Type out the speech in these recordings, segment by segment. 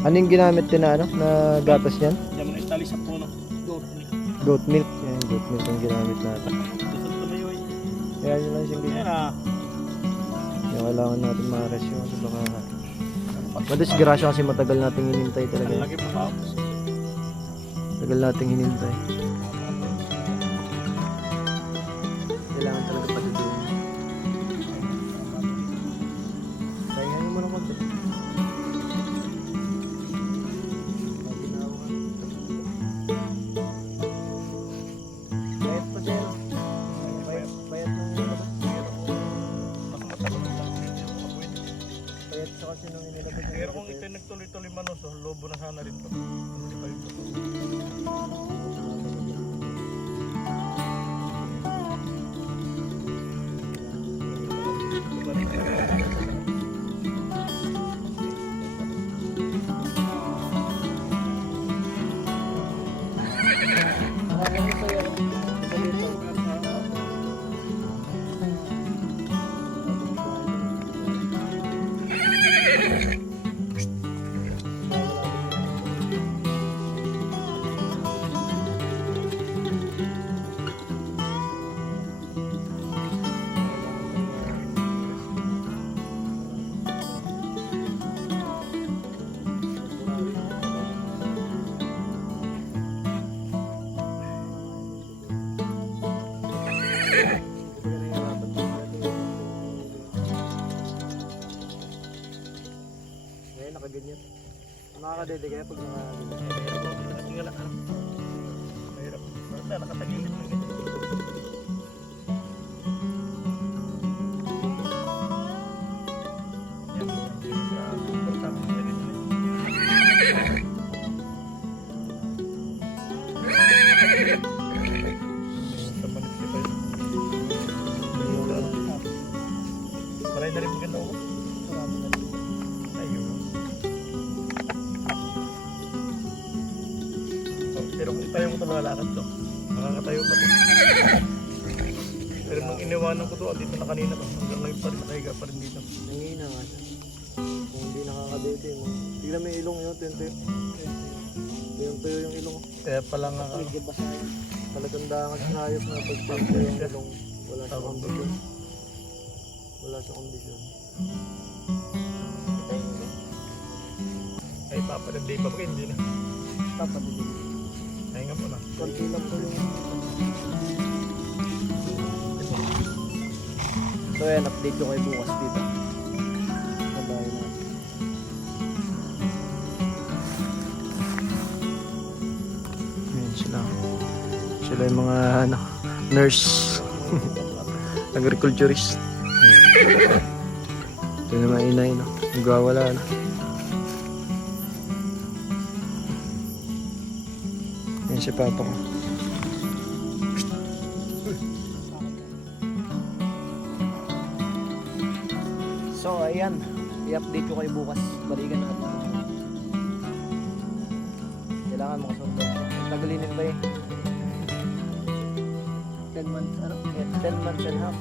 Anong ginamit din na, ano, na gatas niyan? Yan mo itali sa puno. Goat milk. Goat milk. Yan, goat milk ang ginamit natin. Gusto tumayo eh. Kaya yun lang siyang Yan ganyan. ah. Yung kailangan natin ma-rest yun. Baka madisgrasya kasi matagal nating hinintay talaga. Lagi pa tapos. Tagal nating hinintay. Kailangan talaga patutuin. Sayangan mo naman ito. Bayat pa siya. Bayat ng nilabas. Bayat siya kasi nung inilabas. Pero kung ito nagtuloy-tuloy man so lobo na sana rin to. Hindi pa ito. Ngayon nakaganyan. Nakakadede kaya pag nakaganyan. Tingala ka. Mahirap. Basta nakatagilid lang ito. Maray na rin maganda ako. Ayun. Pero kung itayo mo ito malalakad to, nakakatayo pa to. Pero nung iniwanan ko to, dito na kanina to. Hanggang ngayon pa rin, nakahiga pa rin dito. Nangina nga siya. Kung hindi nakakadede mo. Tignan mo yung ilong yun, tuyo. Tuyo yung ilong. Kaya pala nga Medyo basa yun. Talagang dangas na hayop na pagpampo yung ilong. Wala sa kondisyon. Wala sa kondisyon. ay papalanday pa ba kayo? Hindi na. Papadede. Nahinga mo na. Konti lang po yung... So yan, update ko kayo bukas dito. Sabay na. Ayan sila. Sila yung mga ano, nurse. Agriculturist. Ito naman inay, no? Nagwawala na. Yan si papa ko. So ayan, i-update ko kayo bukas. Balikan natin. Kailangan makasunod. Tagalinin ba eh? 10 months, ano? 10 months and a half.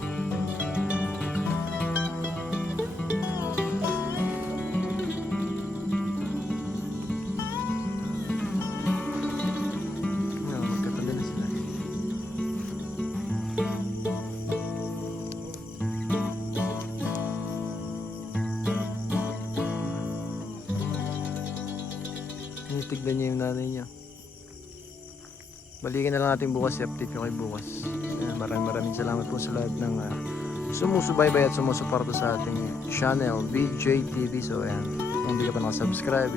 Magkatabi na sila. Tignan niya yung nanay niya. Balikan na lang natin bukas, i-update ko kayo bukas. Ayan, maraming salamat po sa lahat ng sumusubaybay at sumusuporta sa ating channel, BJ TV. So ayan, kung hindi ka pa nakasubscribe,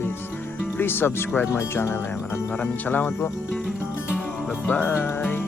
please subscribe my channel. Ayan, maraming salamat po. Bye bye.